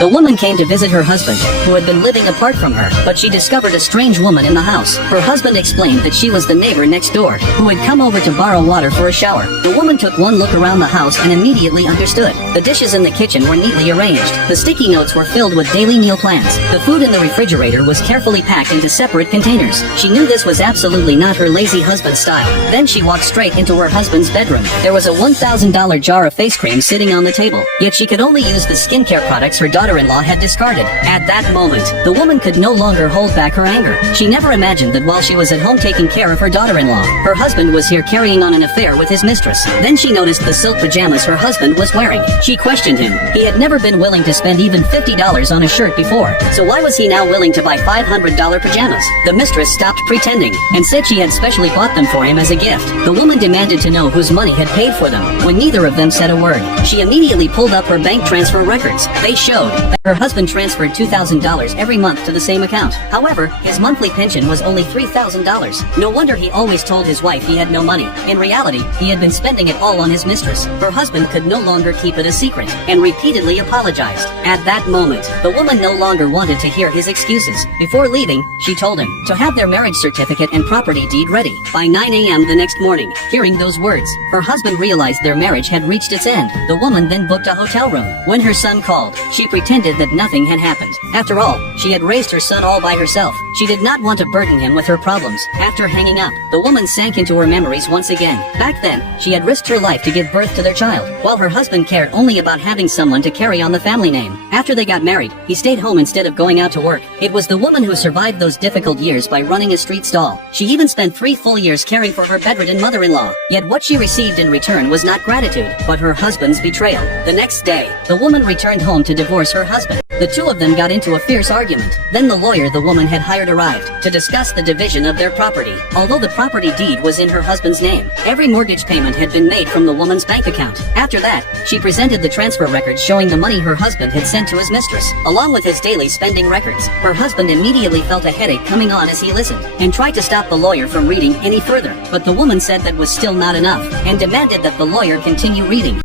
The woman came to visit her husband, who had been living apart from her, but she discovered a strange woman in the house. Her husband explained that she was the neighbor next door, who had come over to borrow water for a shower. The woman took one look around the house and immediately understood. The dishes in the kitchen were neatly arranged. The sticky notes were filled with daily meal plans. The food in the refrigerator was carefully packed into separate containers. She knew this was absolutely not her lazy husband's style. Then she walked straight into her husband's bedroom. There was a $1,000 jar of face cream sitting on the table, yet she could only use the skincare products her daughter-in-law had discarded. At that moment, the woman could no longer hold back her anger. She never imagined that while she was at home taking care of her daughter-in-law, her husband was here carrying on an affair with his mistress. Then she noticed the silk pajamas her husband was wearing. She questioned him. He had never been willing to spend even $50 on a shirt before, so why was he now willing to buy $500 pajamas? The mistress stopped pretending and said she had specially bought them for him as a gift. The woman demanded to know whose money had paid for them. When neither of them said a word, she immediately pulled up her bank transfer records. They showed that her husband transferred $2,000 every month to the same account. However, his monthly pension was only $3,000. No wonder he always told his wife he had no money. In reality, he had been spending it all on his mistress. Her husband could no longer keep it a secret and repeatedly apologized. At that moment, the woman no longer wanted to hear his excuses. Before leaving, she told him to have their marriage certificate and property deed ready by 9 a.m. the next morning. Hearing those words, her husband realized their marriage had reached its end. The woman then booked a hotel room. When her son called, she pretended that nothing had happened. After all, she had raised her son all by herself. She did not want to burden him with her problems. After hanging up, the woman sank into her memories once again. Back then, she had risked her life to give birth to their child, while her husband cared only about having someone to carry on the family name. After they got married, he stayed home instead of going out to work. It was the woman who survived those difficult years by running a street stall. She even spent 3 full years caring for her bedridden mother-in-law. Yet what she received in return was not gratitude, but her husband's betrayal. The next day, the woman returned home to divorce her husband. The two of them got into a fierce argument. Then the lawyer the woman had hired arrived to discuss the division of their property. Although the property deed was in her husband's name, every mortgage payment had been made from the woman's bank account. After that, she presented the transfer records showing the money her husband had sent to his mistress, along with his daily spending records. Her husband immediately felt a headache coming on as he listened, and tried to stop the lawyer from reading any further. But the woman said that was still not enough, and demanded that the lawyer continue reading.